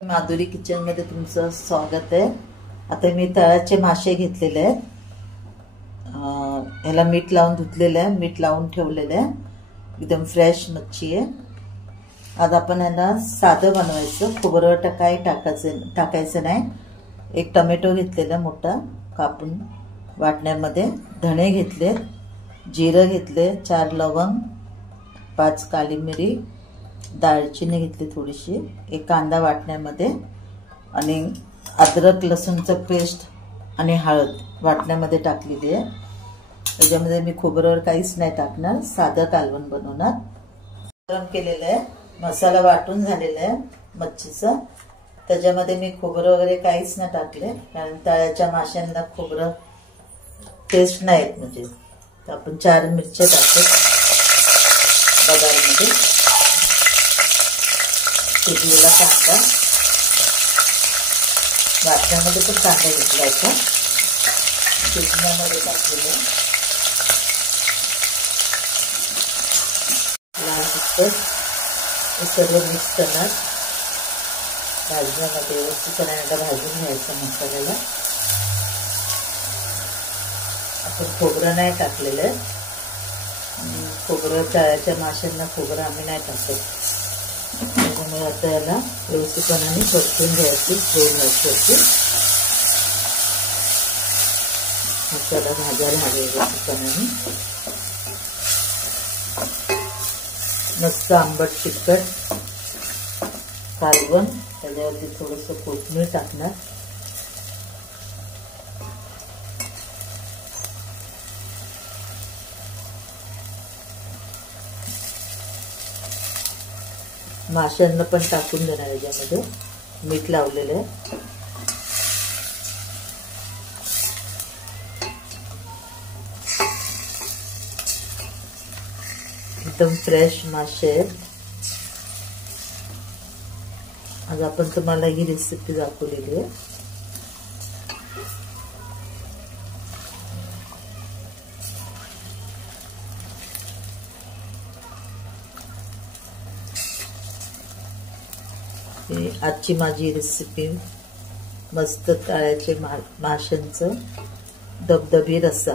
Madhuri kitchen मध्ये तुमचं स्वागत आहे। आता मी तळाचे मासे घेतलेले आहेत, याला मीठ लावून धुतलेले आहे, मीठ लावून ठेवलेले आहे, एकदम फ्रेश मच्छी आहे। आज आपण याला साधं बनवायचं, खोबरं टाकायचं नाही। एक टोमॅटो घेतलेला मोठा कापून वाटण्यामध्ये, धणे घेतले, जिरं घेतले, 4 लवंग, 5 काली मिरी, दालचिनी घेतली थोडीशी, एक कांदा वाटण्यामध्ये, आणि अद्रक लसूणचं पेस्ट आणि हळद वाटण्यामध्ये टाकलेली आहे। त्याच्यामध्ये मी खोबरं काहीच नाही टाकणार, साधं कालवण बनवणार। गरम केलेलं आहे, मसाला वाटून झालेला आहे मच्छीचा, त्याच्यामध्ये मी खोबरं वगैरे काहीच नाही टाकले, कारण तळ्याच्या माशांना खोबरं टेस्ट नाही येत। म्हणजे तर आपण 4 मिरच्या टाकतो बघायमध्ये, शिजलेला कांदा, वाटण्यामध्ये पण कांदा घेतला होता, शिजण्यामध्ये टाकलेला, लाल तिखट, हे सर्व मिक्स करणार, भाजण्यामध्ये व्यवस्थित भाजून घ्यायचं मसाल्याला। आपण खोबरं नाही टाकलेलं आहे, खोबरं तळ्याच्या माशांना खोबरं आम्ही नाही टाकत, त्यामुळे आता याला व्यवस्थितपणाने परतून घ्यायची, ठेवायची, मसाला भाजायला हवे व्यवस्थितपणाने। मस्त आंबट तिखट कालवण, त्याच्यावरती थोडंसं कोथिंबीर टाकणार, माशांना पण टाकून देणार, याच्यामध्ये मीठ लावलेलं आहे। एकदम फ्रेश मासे आहेत। आज आपण तुम्हाला ही रेसिपी दाखवलेली आहे। आजची माझी रेसिपी मस्त तळ्याचे माशांचं दबदबी रस्सा।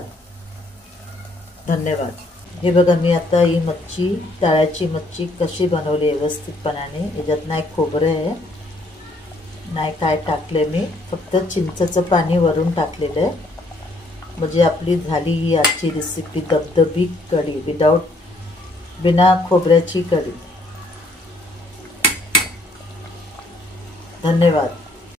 धन्यवाद। हे बघा, मी आता ही मच्छी, तळ्याची मच्छी कशी बनवली व्यवस्थितपणाने। याच्यात नाही खोबरं आहे, नाही काय टाकले, मी फक्त चिंचेचं पाणी वरून टाकलेलं आहे। म्हणजे आपली झाली ही आजची रेसिपी दबदबी कढी, बिना खोबऱ्याची कढी। धन्यवाद।